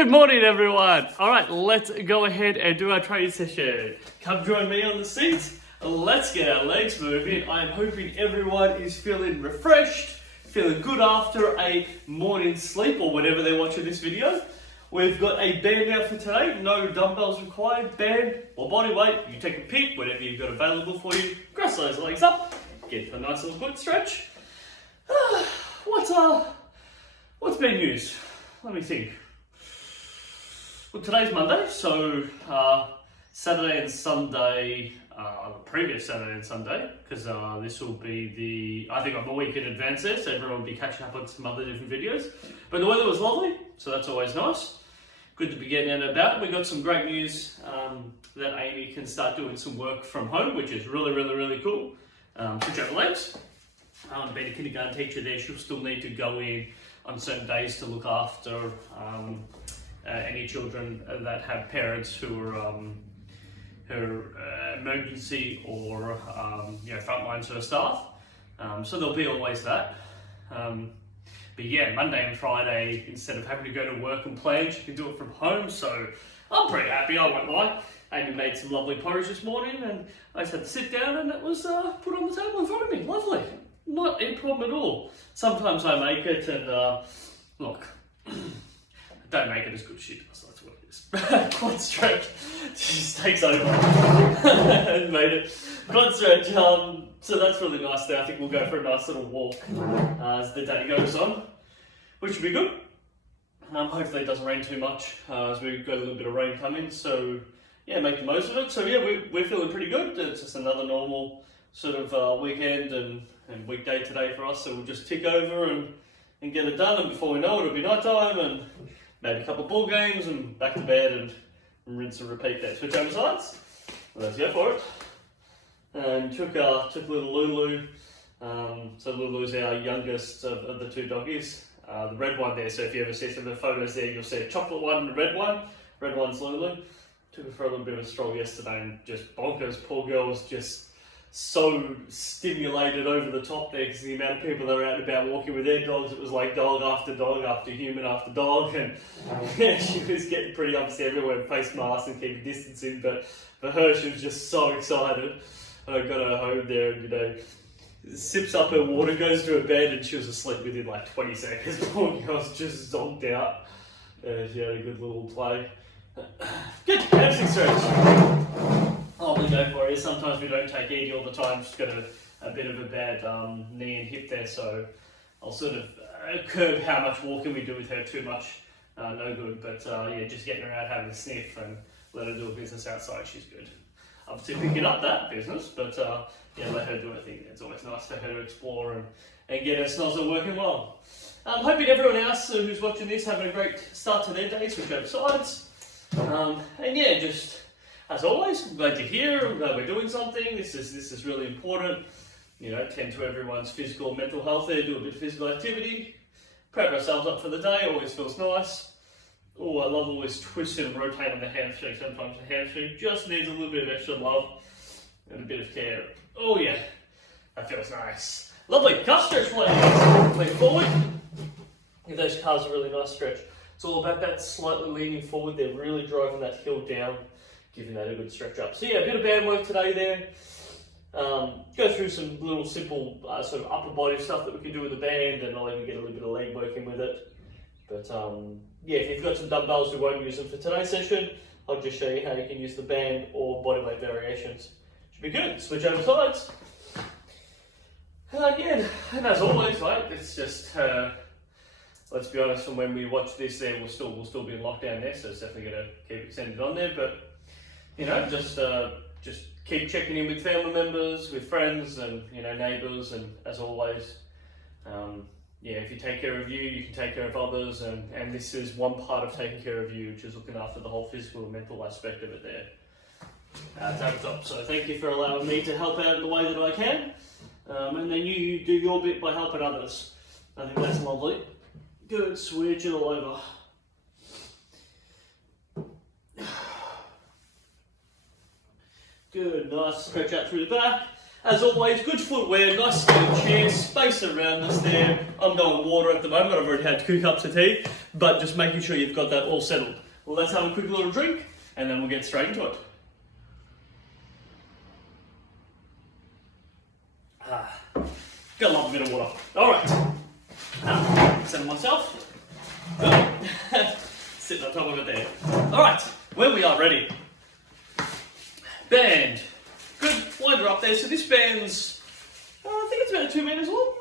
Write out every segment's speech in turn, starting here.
Good morning, everyone. All right, let's go ahead and do our training session. Come join me on the seats. Let's get our legs moving. I'm hoping everyone is feeling refreshed, feeling good after a morning sleep or whenever they're watching this video. We've got a band now for today. No dumbbells required. Band or body weight. You take a pick, whatever you've got available for you. Cross those legs up. Get a nice little good stretch. What's been used? Let me think. Well, today's Monday, so Saturday and Sunday, the previous Saturday and Sunday, because this will be I think I'm a week in advance there, so everyone will be catching up on some other different videos. But the weather was lovely, so that's always nice. Good to be getting out and about. We got some great news that Amy can start doing some work from home, which is really cool. Switch over legs. Being a kindergarten teacher there, she'll still need to go in on certain days to look after any children that have parents who are emergency or frontline sort of staff. So there'll be always that. But yeah, Monday and Friday, instead of having to go to work and plan, she can do it from home. So I'm pretty happy, I won't lie. Amy made some lovely porridge this morning and I just had to sit down and it was put on the table in front of me. Lovely. Not a problem at all. Sometimes I make it and look, I don't make it as good as she does, that's what it is. Quad stretch, she just takes over and made it. Quad stretch, so that's really nice there. I think we'll go for a nice little walk as the day goes on, which will be good. Hopefully it doesn't rain too much as we've got a little bit of rain coming, so yeah, make the most of it. So yeah, we're feeling pretty good. It's just another normal sort of weekend and weekday today for us, so we'll just tick over and get it done, and before we know it, it'll be night time and maybe a couple of ball games and back to bed and rinse and repeat that. Switch over sides. Let's go for it. And took little Lulu. So Lulu's our youngest of the two doggies. The red one there, so if you ever see some of the photos there, you'll see a chocolate one and a red one. Red one's Lulu. Took her for a little bit of a stroll yesterday and just bonkers. Poor girl was just so stimulated over the top there because the amount of people that were out and about walking with their dogs, it was like dog after human after dog, and yeah, she was getting pretty obviously everywhere, face masks and keeping distancing, but for her she was just so excited. I got her home there and sips up her water, goes to her bed, and she was asleep within like 20 seconds. Poor girl's just zonked out. She had a good little play. Good, hamstring stretch. I'll go for it. Sometimes we don't take Edie all the time. She's got a bit of a bad knee and hip there, so I'll sort of curb how much walking we do with her. Too much, no good. But yeah, just getting her out, having a sniff, and let her do a business outside. She's good. Obviously picking up that business, but yeah, let her do her thing. It's always nice for her to explore and get her snozzle working well. I'm hoping everyone else who's watching this having a great start to their day. Switch over sides, and yeah, just. As always, I'm glad you're here. I'm glad we're doing something. This is really important. Tend to everyone's physical and mental health there. Do a bit of physical activity. Prep ourselves up for the day. Always feels nice. Oh, I love always twisting and rotating the hamstring. Sometimes the hamstring just needs a little bit of extra love and a bit of care. Oh yeah, that feels nice. Lovely. Calf stretch. Lean forward. Give those calves a really nice stretch. It's all about that slightly leaning forward. They're really driving that heel down, giving that a good stretch up. So yeah, a bit of band work today there. Go through some little simple sort of upper body stuff that we can do with the band, and I'll even get a little bit of leg working with it. But yeah, if you've got some dumbbells, we won't use them for today's session. I'll just show you how you can use the band or bodyweight variations. Should be good. Switch over sides. Again, and as always, right, it's just, let's be honest, from when we watch this there, we'll still be in lockdown there, so it's definitely going to keep extended on there, but just keep checking in with family members, with friends, and neighbours, and as always, yeah, if you take care of you, you can take care of others, and this is one part of taking care of you, which is looking after the whole physical and mental aspect of it there. Tabs up. So thank you for allowing me to help out in the way that I can, and then you do your bit by helping others. I think that's lovely. Good, switch it all over. Good, nice stretch out through the back. As always, good footwear, nice sturdy chair, space around us there. I'm going water at the moment, I've already had 2 cups of tea, but just making sure you've got that all settled. Well, let's have a quick little drink, and then we'll get straight into it. Got a lovely bit of water. Alright, settle myself. Sitting on top of it there. Alright, when we are ready. Band. Good, wind her up there. So this band's, I think it's about 2 metres long.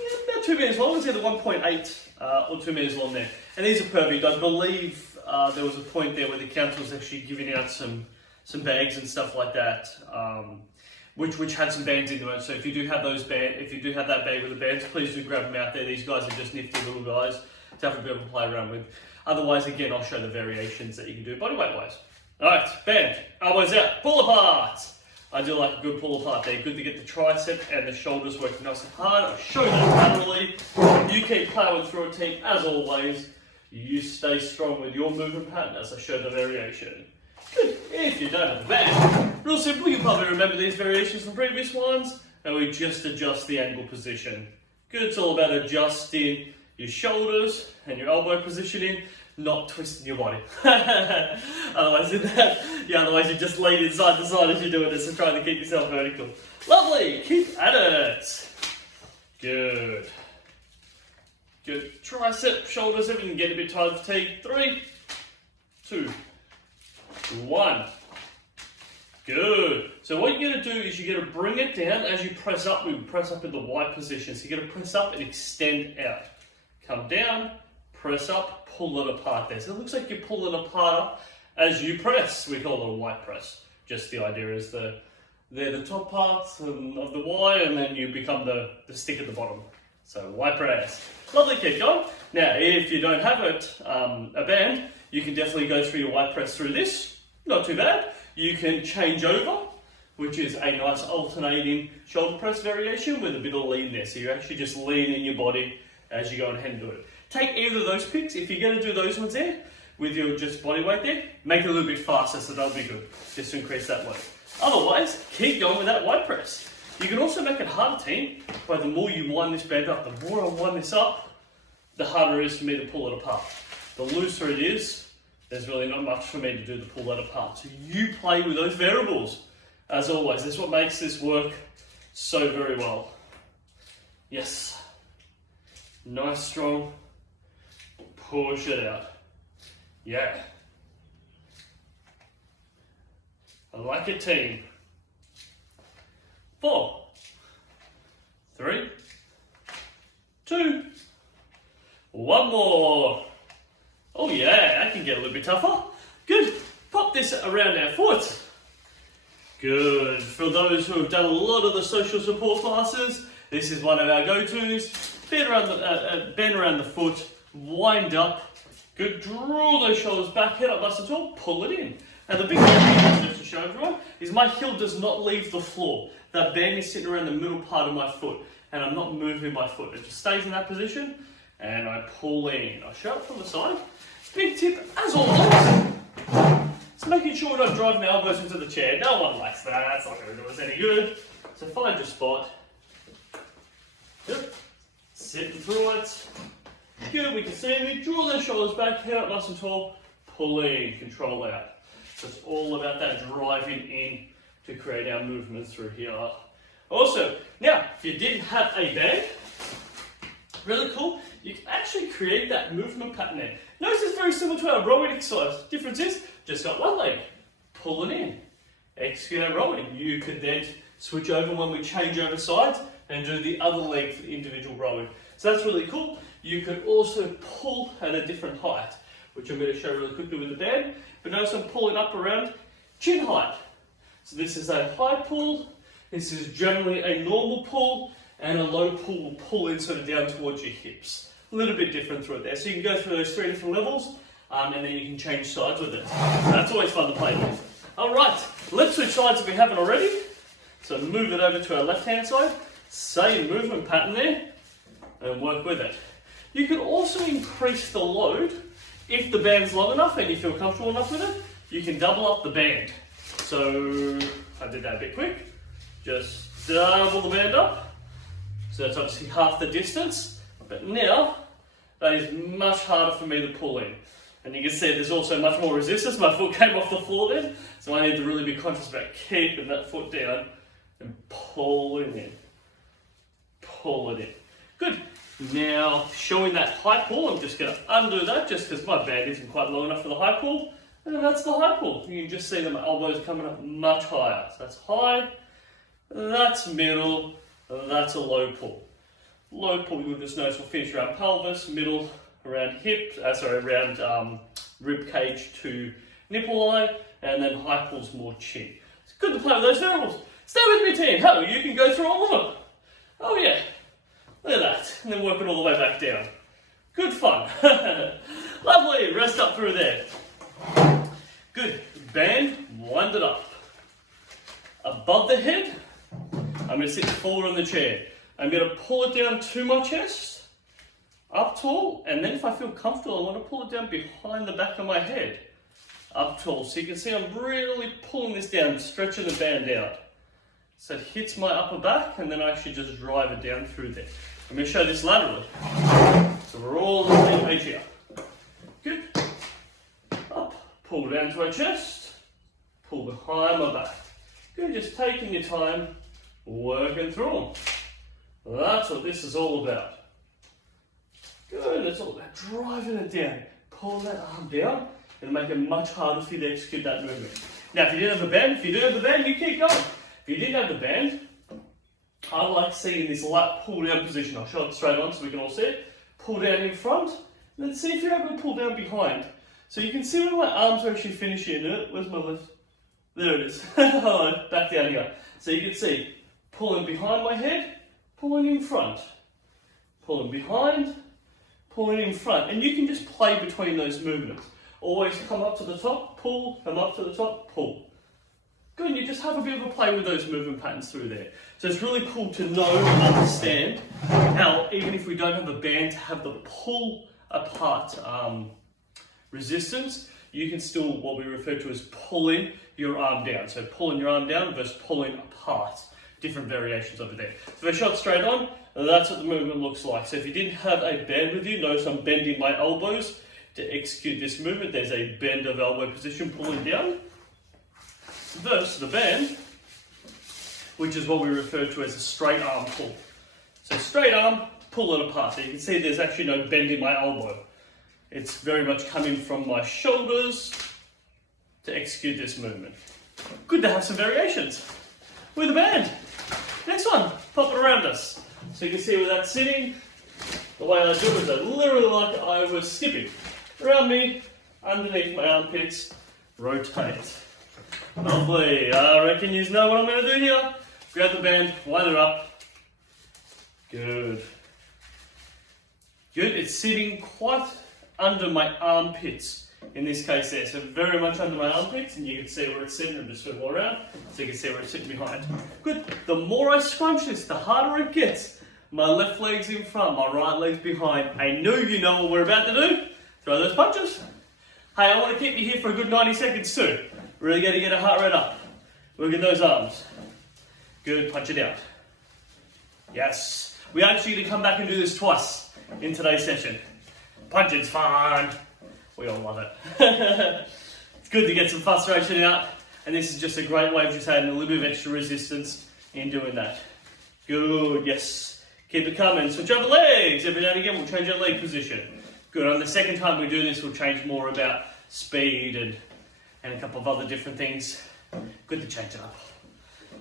Yeah, about 2 metres long. It's either 1.8 or 2 metres long there. And these are perfect. I believe there was a point there where the council was actually giving out some bags and stuff like that, which had some bands into it. So if you do have that bag with the bands, please do grab them out there. These guys are just nifty little guys to have a bit of a play around with. Otherwise, again, I'll show the variations that you can do body weight wise. Alright, band, elbows out, pull apart. I do like a good pull apart there. Good to get the tricep and the shoulders working nice and hard. I'll show that laterally. You keep plowing through it, team. As always, you stay strong with your movement pattern as I show the variation. Good. If you don't have a band, real simple, you probably remember these variations from previous ones, and we just adjust the angle position. Good, it's all about adjusting your shoulders and your elbow positioning, not twisting your body. Otherwise you just lean inside to side as you're doing this and trying to keep yourself vertical. Lovely, keep at it. Good. Good. Tricep, shoulders, everything get a bit tired of fatigue. 3, 2, 1. Good. So what you're going to do is you're going to bring it down as you press up. We press up in the Y position. So you're going to press up and extend out. Come down, press up, pull it apart there. So it looks like you're pulling it apart as you press. We call it a Y press. Just the idea is they're the top parts of the Y, and then you become the stick at the bottom. So Y press. Lovely, keep going. Now, if you don't have it, a band, you can definitely go through your Y press through this. Not too bad. You can change over, which is a nice alternating shoulder press variation with a bit of lean there. So you're actually just leaning your body as you go ahead and do it. Take either of those picks. If you're going to do those ones there, with your just body weight there, make it a little bit faster, so that'll be good, just to increase that load. Otherwise, keep going with that Y press. You can also make it harder, team, by the more you wind this band up. The more I wind this up, the harder it is for me to pull it apart. The looser it is, there's really not much for me to do to pull that apart. So you play with those variables. As always, that's what makes this work so very well. Yes. Nice, strong, push it out. Yeah. I like it, team. 4, 3, 2, 1 more. Oh yeah, that can get a little bit tougher. Good. Pop this around our foot. Good. For those who have done a lot of the social support classes, this is one of our go-tos. Bend around the foot, wind up. Good. Draw those shoulders back, head up nice and tall, pull it in. Now the big thing, just to show everyone, is my heel does not leave the floor. That band is sitting around the middle part of my foot, and I'm not moving my foot. It just stays in that position, and I pull in. I show it from the side. Big tip, as always, it's making sure we're not driving the elbows into the chair. No one likes that. That's not going to do us any good. So find your spot. Good. Sitting through it. Good, we can see me. Draw those shoulders back, head up nice and tall, pull in, control out. So it's all about that driving in to create our movement through here. Also, now, if you didn't have a band, really cool, you can actually create that movement pattern there. Notice it's very similar to our rowing exercise. Difference is, just got one leg, pull it in, execute our rowing. You could then switch over when we change over sides and do the other leg for the individual rowing. So that's really cool. You could also pull at a different height, which I'm going to show really quickly with the band. But notice I'm pulling up around chin height. So this is a high pull, this is generally a normal pull, and a low pull will pull in sort of down towards your hips. A little bit different through it there. So you can go through those 3 different levels, and then you can change sides with it. So that's always fun to play with. All right, let's switch sides if we haven't already. So move it over to our left-hand side, same movement pattern there, and work with it. You can also increase the load if the band's long enough and you feel comfortable enough with it. You can double up the band. So I did that a bit quick. Just double the band up. So that's obviously half the distance, but now that is much harder for me to pull in. And you can see there's also much more resistance. My foot came off the floor then, so I need to really be conscious about keeping that foot down and pulling in. Pull it in. Good. Now, showing that high pull, I'm just going to undo that just because my band isn't quite long enough for the high pull. And that's the high pull. You can just see that my elbows coming up much higher. So that's high, that's middle, that's a low pull. Low pull, you'll just notice will finish around pelvis, middle around hip, around rib cage to nipple line, and then high pull's more chin. It's good to play with those variables. Stay with me, team. How you can go through all of them. Oh yeah, look at that. And then work it all the way back down. Good fun. Lovely, rest up through there. Good, band, wind it up. Above the head, I'm going to sit forward on the chair. I'm going to pull it down to my chest, up tall, and then if I feel comfortable, I want to pull it down behind the back of my head, up tall. So you can see I'm really pulling this down, stretching the band out. So it hits my upper back, and then I actually just drive it down through there. I'm going to show this laterally. So we're all on the same page here. Good. Up, pull down to our chest, pull behind my back. Good, just taking your time, working through them. That's what this is all about. Good, it's all about driving it down. Pull that arm down and make it much harder for you to execute that movement. Now, if you didn't have a band, you keep going. If you didn't have the band, I like seeing this lat pull down position. I'll show it straight on so we can all see it. Pull down in front, and then see if you're able to pull down behind. So you can see where my arms are actually finishing. Where's my left? There it is. Back down here. So you can see, pulling behind my head, pulling in front. Pulling behind, pulling in front. And you can just play between those movements. Always come up to the top, pull, come up to the top, pull. Good, you just have a bit of a play with those movement patterns through there. So it's really cool to know and understand how, even if we don't have a band to have the pull apart resistance, you can still, what we refer to as pulling your arm down. So pulling your arm down versus pulling apart. Different variations over there. So if I shot straight on, that's what the movement looks like. So if you didn't have a band with you, notice I'm bending my elbows to execute this movement. There's a bend of elbow position pulling down. Versus the band, which is what we refer to as a straight arm pull. So straight arm, pull it apart. So you can see there's actually no bend in my elbow. It's very much coming from my shoulders to execute this movement. Good to have some variations with a band. Next one, pop it around us. So you can see where that's sitting. The way I do it is I literally like I was skipping. Around me, underneath my armpits, rotate. Lovely. I reckon you know what I'm going to do here. Grab the band, wind it up. Good. Good. It's sitting quite under my armpits in this case there. So very much under my armpits, and you can see where it's sitting. I'm just swivel around so you can see where it's sitting behind. Good. The more I scrunch this, the harder it gets. My left leg's in front, my right leg's behind. I know you know what we're about to do. Throw those punches. Hey, I want to keep you here for a good 90 seconds too. Really got to get a heart rate up. Look at those arms. Good, punch it out. Yes. We actually going to come back and do this twice in today's session. Punching's fun. We all love it. It's good to get some frustration out, and this is just a great way of just adding a little bit of extra resistance in doing that. Good, yes. Keep it coming. Switch over legs. Every now and again, we'll change our leg position. Good. On the second time we do this, we'll change more about speed and a couple of other different things. Good to change it up.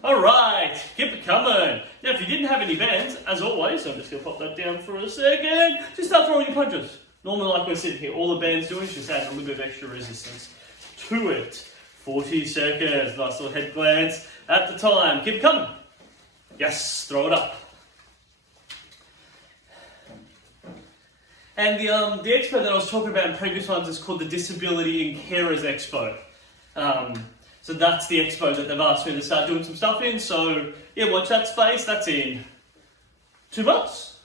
All right, keep it coming. Now, if you didn't have any bands, as always, I'm just going to pop that down for a second. Just start throwing your punches. Normally, like we're sitting here, all the band's doing is just adding a little bit of extra resistance to it. 40 seconds. Nice little head glance at the time. Keep it coming. Yes, throw it up. And the expo that I was talking about in previous ones is called the Disability and Carers Expo. So that's the expo that they've asked me to start doing some stuff in. So yeah, watch that space. That's in 2 months.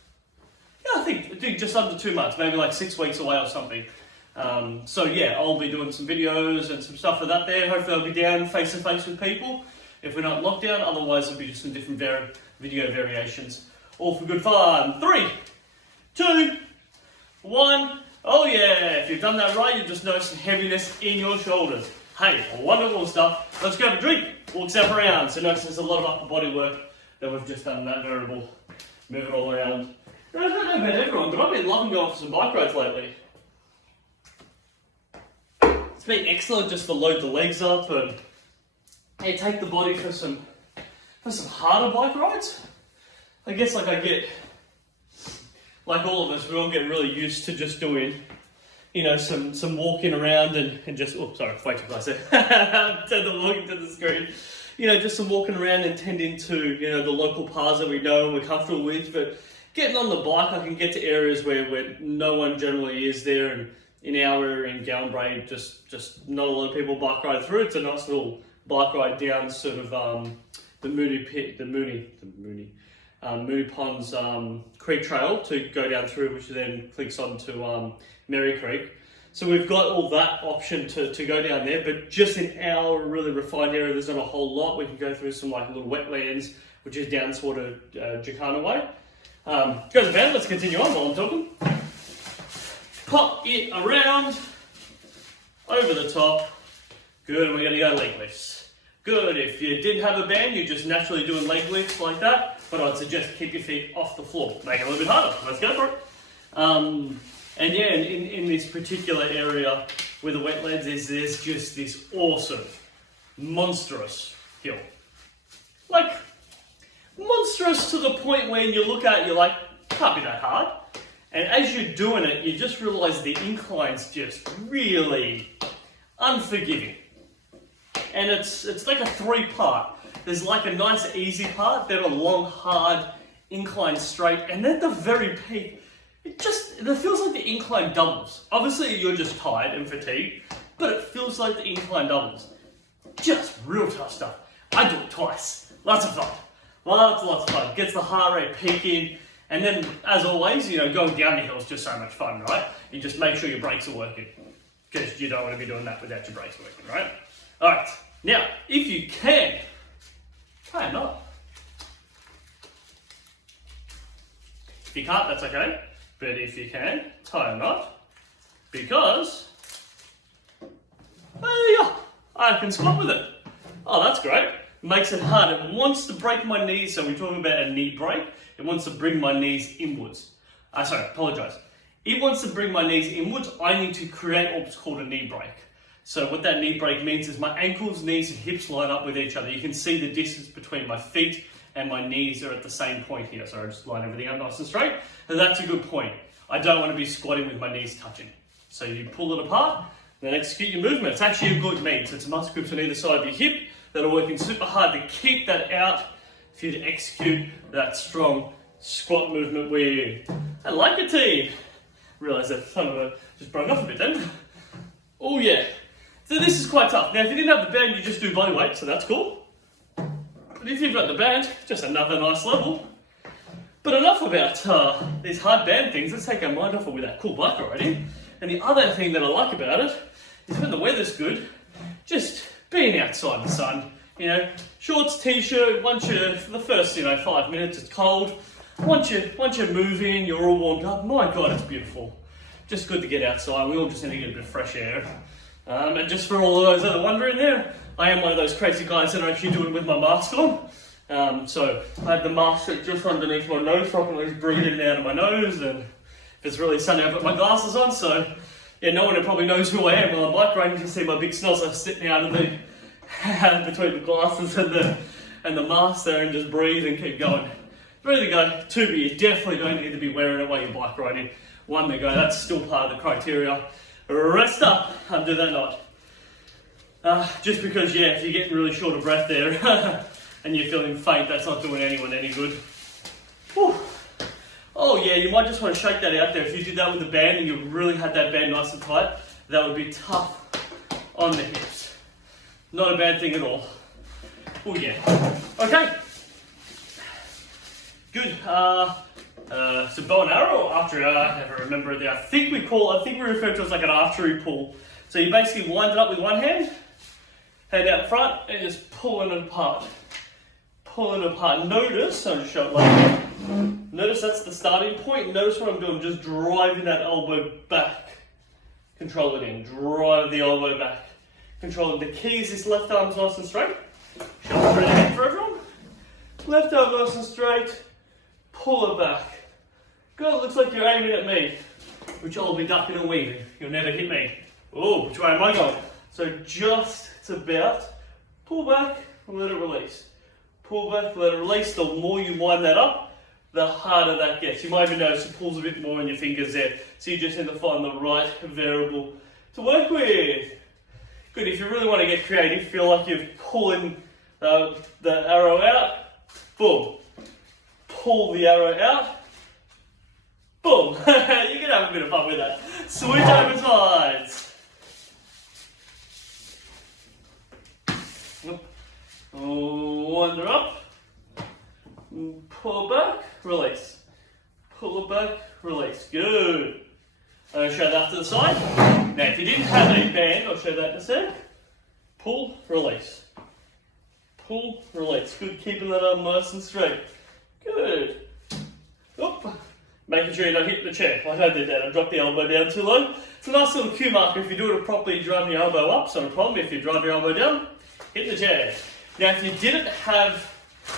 Yeah, I think just under 2 months, maybe like 6 weeks away or something. So yeah, I'll be doing some videos and some stuff for that there. Hopefully I'll be down face to face with people. if we're not in lockdown. Otherwise, it'll be just some different video variations. All for good fun. 3, 2, 1. Oh yeah, if you've done that right, you'll just notice some heaviness in your shoulders. Hey, wonderful stuff. Let's grab a drink, walk yourself around. So notice there's a lot of upper body work that we've just done in that variable. Move it all around. I don't know about everyone, but I've been loving going for some bike rides lately. It's been excellent just to load the legs up and take the body for some harder bike rides. I guess like all of us, we all get really used to just doing, some walking around and just, oh, sorry, way too close there. Turn the walking to the screen. Just some walking around and tending to, the local paths that we know and we're comfortable with. But getting on the bike, I can get to areas where no one generally is there. And in our area in Galway, just not a lot of people bike ride through. It's a nice little bike ride down sort of the Mooney Ponds Creek Trail to go down through, which then clicks onto Merry Creek. So we've got all that option to go down there, but just in our really refined area, there's not a whole lot. We can go through some like little wetlands, which is down sort of Jacana way. Goes about, let's continue on while I'm talking. Pop it around, over the top. Good, and we're gonna go leg lifts. Good, if you didn't have a band, you're just naturally doing leg lifts like that, but I'd suggest keep your feet off the floor. Make it a little bit harder, let's go for it. And yeah, in this particular area where the wetlands is, there's just this awesome, monstrous hill. Like, monstrous to the point where you look at it, you're like, can't be that hard. And as you're doing it, you just realise the incline's just really unforgiving. And it's like a 3-part. There's like a nice easy part, then a long, hard incline straight, and then at the very peak, it feels like the incline doubles. Obviously, you're just tired and fatigued, but it feels like the incline doubles. Just real tough stuff. I do it twice. Lots of fun. Lots of fun. Gets the heart rate peaking, and then, as always, going down the hill is just so much fun, right? You just make sure your brakes are working, because you don't want to be doing that without your brakes working, right? All right. Now, if you can, try a knot. If you can't, that's okay. But if you can, tie a knot, because I can squat with it. Oh, that's great. Makes it hard. It wants to break my knees, so we're talking about a knee break. It wants to bring my knees inwards. Apologise. It wants to bring my knees inwards. I need to create what's called a knee break. So what that knee break means is my ankles, knees, and hips line up with each other. You can see the distance between my feet and my knees are at the same point here. So I just line everything up nice and straight. And that's a good point. I don't want to be squatting with my knees touching. So you pull it apart, then execute your movement. It's actually a good meat. So it's muscle groups on either side of your hip that are working super hard to keep that out for you to execute that strong squat movement where I like it, team. Realise that some of it just broke off a bit then. Oh yeah. So this is quite tough. Now if you didn't have the band, you just do body weight, so that's cool. But if you've got the band, just another nice level. But enough about these hard band things. Let's take our mind off it with that cool bike riding. And the other thing that I like about it is when the weather's good, just being outside in the sun. Shorts, t-shirt. Once you for the first 5 minutes, it's cold. Once you're moving, you're all warmed up. My God, it's beautiful. Just good to get outside. We all just need to get a bit of fresh air. And just for all of those that are wondering there, I am one of those crazy guys that are actually doing it with my mask on. So I have the mask just underneath my nose, so I can at least breathe in and out of my nose. And if it's really sunny, I've got my glasses on. So yeah, no one probably knows who I am while I'm bike riding. You can see my big snozzer sitting out of between the glasses and the mask there, and just breathe and keep going. Ready to go. 2, but you definitely don't need to be wearing it while you're bike riding. 1 to go. That's still part of the criteria. Rest up, undo that knot. Just because, yeah, if you're getting really short of breath there and you're feeling faint, that's not doing anyone any good. Whew. Oh yeah, you might just want to shake that out there. If you did that with the band and you really had that band nice and tight, that would be tough on the hips. Not a bad thing at all. Oh yeah. Okay. Good. So bow and arrow or archery, I never remember it. I think we refer to it as like an archery pull. So you basically wind it up with one hand out front, and just pulling it apart. pulling apart. Notice, I'll just show it later. Notice that's the starting point. Notice what I'm doing, I'm just driving that elbow back. Control it in, drive the elbow back. Control it. The key is this left arm's nice and straight. Show it through again for everyone. Left arm nice and straight, pull it back. Good, it looks like you're aiming at me, which I'll be ducking and weaving. You'll never hit me. Oh, which way am I going? So just, it's about, pull back, let it release. Pull back, let it release. The more you wind that up, the harder that gets. You might even notice it pulls a bit more in your fingers there. So you just need to find the right variable to work with. Good, if you really want to get creative, feel like you're pulling the arrow out, boom. Pull the arrow out, boom. You can have a bit of fun with that. Switch over sides. Wander up, pull back, release. Pull it back, release. Good. I'm going to show that to the side. Now, if you didn't have a band, I'll show that in a sec. Pull, release. Pull, release. Good, keeping that arm nice and straight. Good. Oop. Making sure you don't hit the chair like I did that. I dropped the elbow down too low. It's a nice little cue marker. If you do it properly, driving your elbow up, it's not a problem. If you drive your elbow down, hit the chair. Now, if you didn't have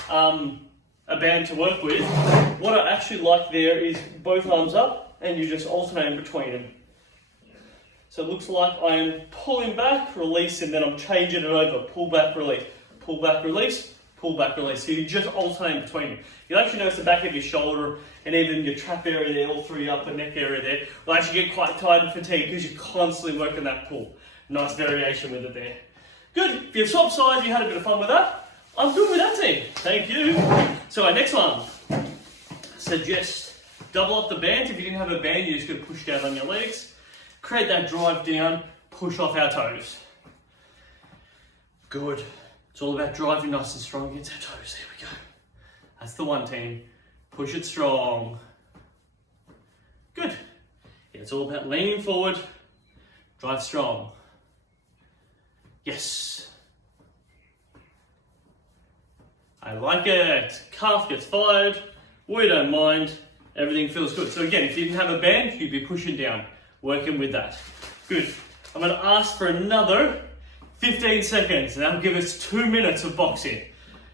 a band to work with, what I actually like there is both arms up and you just alternate between them. So it looks like I am pulling back, release, and then I'm changing it over. Pull back, release. Pull back, release. Pull back, release. So you just alternate between them. You'll actually notice the back of your shoulder and even your trap area there, all through your upper neck area there, will actually get quite tired and fatigued because you're constantly working that pull. Nice variation with it there. Good. If you've swapped sides, you had a bit of fun with that, I'm good with that team. Thank you. So our next one, suggest double up the band. If you didn't have a band, you're just going to push down on your legs. Create that drive down, push off our toes. Good. It's all about driving nice and strong against our toes. There we go. That's the one, team. Push it strong. Good. Yeah, it's all about leaning forward, drive strong. Yes. I like it. Calf gets fired. We don't mind. Everything feels good. So again, if you didn't have a band, you'd be pushing down, working with that. Good. I'm going to ask for another 15 seconds, and that'll give us 2 minutes of boxing.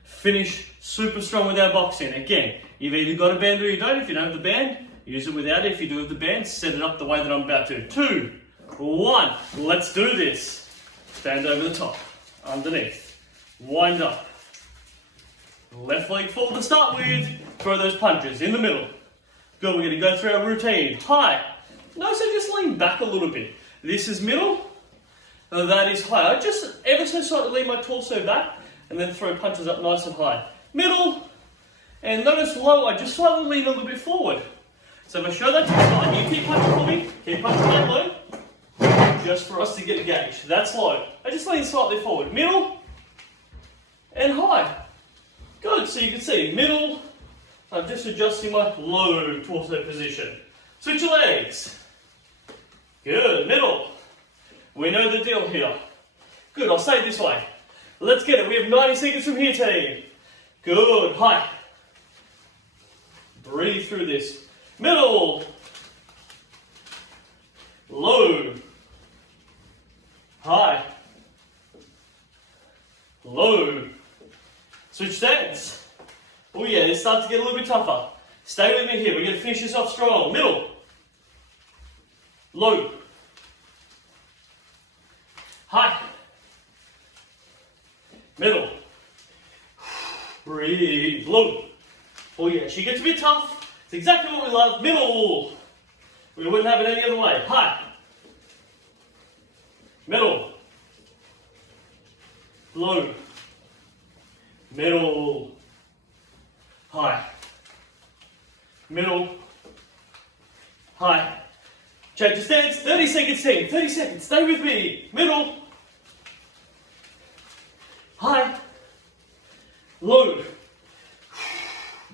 Finish super strong with our boxing. Again, you've either got a band or you don't. If you don't have the band, use it without it. If you do have the band, set it up the way that I'm about to. 2, 1. Let's do this. Stand over the top, underneath, wind up. Left leg forward to start with. Throw those punches in the middle. Good, we're going to go through our routine. High. No, so just lean back a little bit. This is middle. That is high. I just ever so slightly lean my torso back and then throw punches up nice and high. Middle. And notice low, I just slightly lean a little bit forward. So if I show that to the side, you keep punching for me. Keep punching that low. Just for us to get engaged. That's low. I just lean slightly forward. Middle and high. Good. So you can see middle. I'm just adjusting my low torso position. Switch your legs. Good. Middle. We know the deal here. Good. I'll stay this way. Let's get it. We have 90 seconds from here, team. Good. High. Breathe through this. Middle. Low. High. Low. Switch stance. Oh yeah, this starts to get a little bit tougher. Stay with me here. We're going to finish this off strong. Middle. Low. High. Middle. Breathe. Low. Oh yeah, she gets a bit tough. It's exactly what we love. Middle. We wouldn't have it any other way. High. Middle. Low. Middle. High. Middle. High. Change your stance. 30 seconds, team. 30 seconds. Stay with me. Middle. High. Low.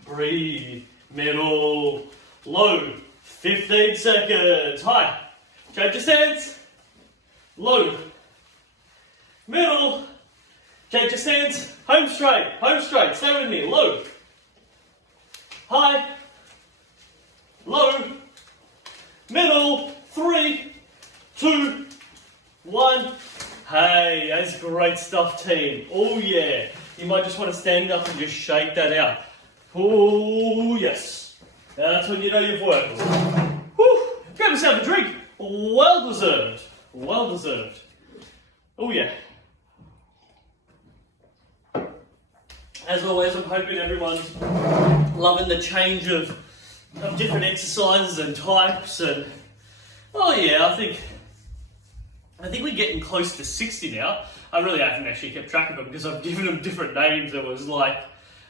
Breathe. Middle. Low. 15 seconds. High. Change your stance. Low. Middle. Change your stance. Home straight. Home straight. Stay with me. Low. High. Low. Middle. 3, 2, 1. Hey, that's great stuff, team. Oh yeah. You might just want to stand up and just shake that out. Oh yes. That's when you know you've worked. Whew. Grab yourself a drink. Well deserved. Well deserved. Oh yeah. As always, I'm hoping everyone's loving the change of different exercises and types, and oh yeah, I think we're getting close to 60 now. I really haven't actually kept track of them because I've given them different names. It was like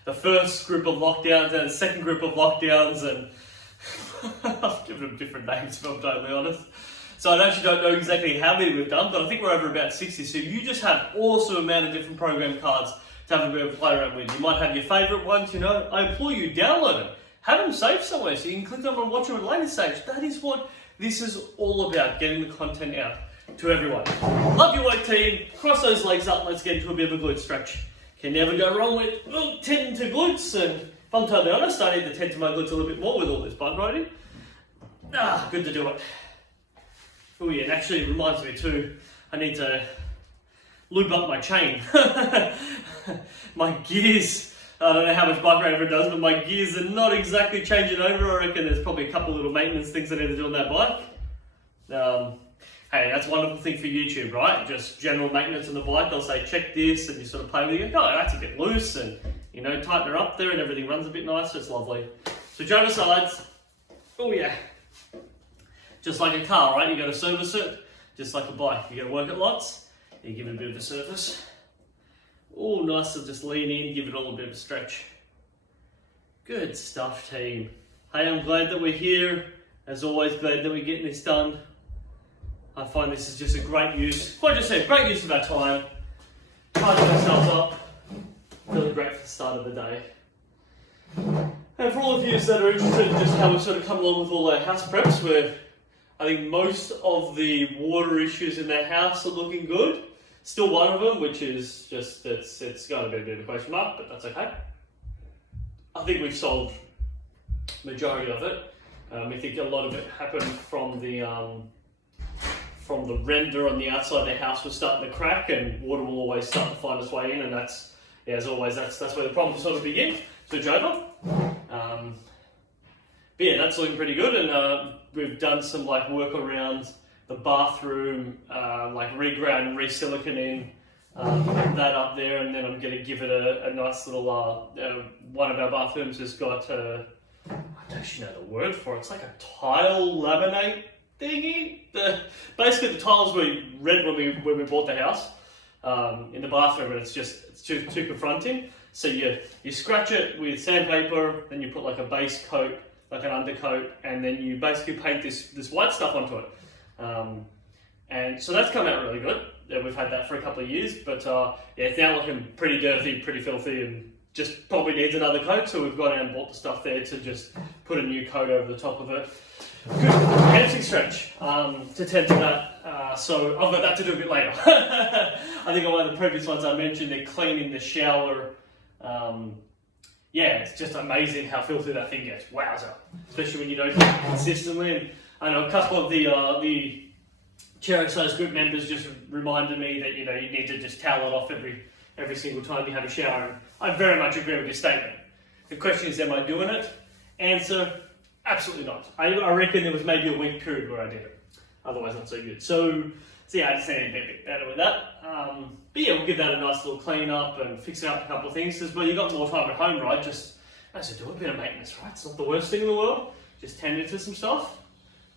the first group of lockdowns and the second group of lockdowns, and I've given them different names if I'm totally honest. So I actually don't know exactly how many we've done, but I think we're over about 60. So you just have awesome amount of different program cards to have a bit of a play around with. You might have your favourite ones, you know. I implore you, download them. Have them saved somewhere so you can click on them and watch them at a later stage. That is what this is all about, getting the content out to everyone. Love your work, team. Cross those legs up. Let's get into a bit of a glute stretch. Can never go wrong with tending to glutes. And if I'm totally honest, I need to tend to my glutes a little bit more with all this bike riding. Good to do it. Oh yeah, and actually it reminds me too, I need to lube up my chain. My gears, I don't know how much bike riding does, but my gears are not exactly changing over. I reckon there's probably a couple little maintenance things I need to do on that bike. Hey, that's a wonderful thing for YouTube, right? Just general maintenance on the bike. They'll say, check this, and you sort of play with it. Oh, that's a bit loose, and you know, tighten her up there, and everything runs a bit nicer. It's lovely. So Joe sides. Oh yeah. Just like a car, right? You got to service it, just like a bike. You got to work it lots. You give it a bit of a service. Oh, nice to just lean in, give it all a bit of a stretch. Good stuff, team. Hey, I'm glad that we're here. As always, glad that we're getting this done. I find this is just a great use, quite just said, great use of our time. Charging ourselves up. Really great for the start of the day. And for all of you that are interested in just how we've sort of come along with all our house preps, where I think most of the water issues in their house are looking good. Still one of them, which is just, it's got a bit of a question mark, but that's okay. I think we've solved the majority of it. I think a lot of it happened from the render on the outside of the house was starting to crack, and water will always start to find its way in, and that's, yeah, as always, that's where the problems sort of begin. So it's over. But yeah, that's looking pretty good, and we've done some like work around the bathroom, like reground and re-siliconing that up there, and then I'm going to give it a nice little, one of our bathrooms has got, I don't actually know the word for it, it's like a tile laminate thingy. Basically the tiles were red when we bought the house in the bathroom, and it's too confronting. So you scratch it with sandpaper, then you put like a base coat, like an undercoat, and then you basically paint this white stuff onto it. And so that's come out really good. We've had that for a couple of years, but yeah, it's now looking pretty dirty, pretty filthy, and just probably needs another coat. So we've gone out and bought the stuff there to just put a new coat over the top of it. Good hamstring stretch to tend to that. So I've got that to do a bit later. I think on one of the previous ones I mentioned, they're cleaning the shower. Yeah, it's just amazing how filthy that thing gets. Wowza. Especially when you don't do it consistently. And I know a couple of the chair exercise group members just reminded me that, you know, you need to just towel it off every single time you have a shower. And I very much agree with your statement. The question is, am I doing it? Answer, absolutely not. I reckon there was maybe a week period where I did it. Otherwise not so good. So yeah, I just need to be a bit better with that. But yeah, we'll give that a nice little clean up and fix up a couple of things. Because, well, you've got more time at home, right? Just do a bit of maintenance, right? It's not the worst thing in the world. Just tend to some stuff.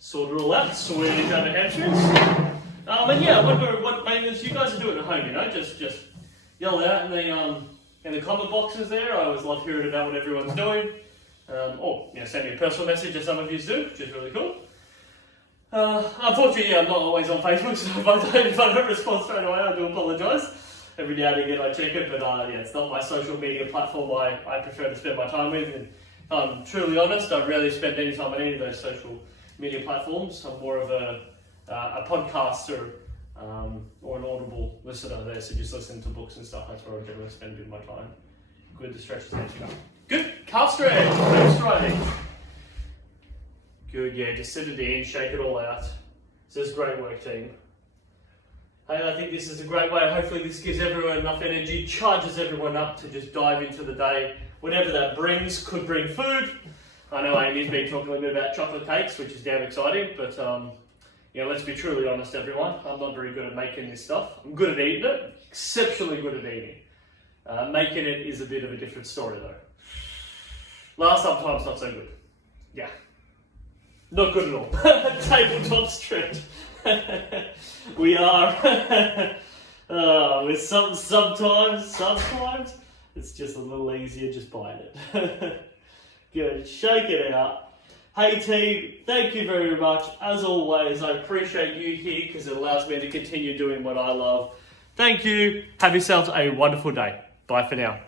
Sort it all out, sort it into the hamstrings. And yeah, I wonder what maintenance you guys are doing at home, you know, just yell it out in the comment boxes there. I always love hearing about what everyone's doing. Or, you know, send me a personal message, as some of you do, which is really cool. Unfortunately, yeah, I'm not always on Facebook, so if I don't respond straight away, I do apologise. Every now and again I check it, but yeah, it's not my social media platform I prefer to spend my time with. And if I'm truly honest, I rarely spend any time on any of those social media platforms. I'm more of a podcaster or an audible listener there, so just listening to books and stuff, that's where I generally spend a bit of my time. Good to stretch the hands. Good, calf stretch, hamstring. Good, yeah, just sit it in, shake it all out. So it's great work, team. Hey, I think this is a great way. Hopefully this gives everyone enough energy, charges everyone up to just dive into the day. Whatever that brings, could bring food. I know Amy's been talking a little bit about chocolate cakes, which is damn exciting, but let's be truly honest, everyone. I'm not very good at making this stuff. I'm good at eating it, exceptionally good at eating. Making it is a bit of a different story though. Last time's not so good. Yeah. Not good at all. Tabletop stripped. We are. With sometimes it's just a little easier just buying it. Good, shake it out. Hey team, thank you very much. As always, I appreciate you here because it allows me to continue doing what I love. Thank you. Have yourselves a wonderful day. Bye for now.